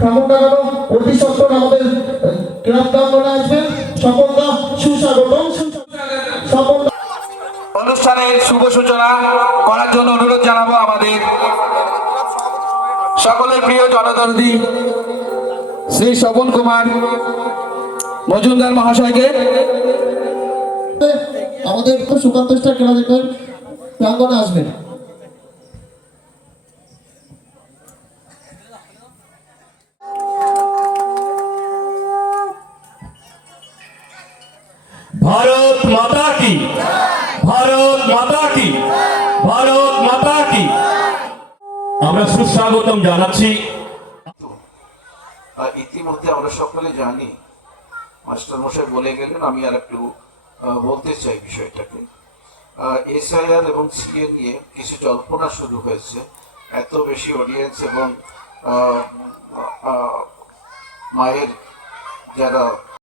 ঠাকুর লাগানো অতি সত্তর আমাদের ক্লাব প্রাঙ্গণে আসবেন। সকলকে সুস্বাগতম। সকল অনুষ্ঠানের শুভ সূচনা করার জন্য অনুরোধ জানাবো আমাদের সকলের প্রিয় জনদর্দী শ্রী স্বপন কুমার মজুমদার মহাশয়কে। আমাদের সুকান্ত স্টার ক্লাবের প্রাঙ্গণে আসবেন। ভারত মাতা কি, ভারত মাতা কি, ভারত মাতা কি। আমরা সুস্বাগতম জানাচ্ছি। ইতিমধ্যে আমরা সকলে জানি, মাস্টার মশাই বলে গেলেন, আমি আর একটু বলতে চাই বিষয়টাকে। এসআইআর এবং সিএ নিয়ে কিছু জল্পনা শুরু হয়েছে। এত বেশি অডিয়েন্স এবং মায়ের যারা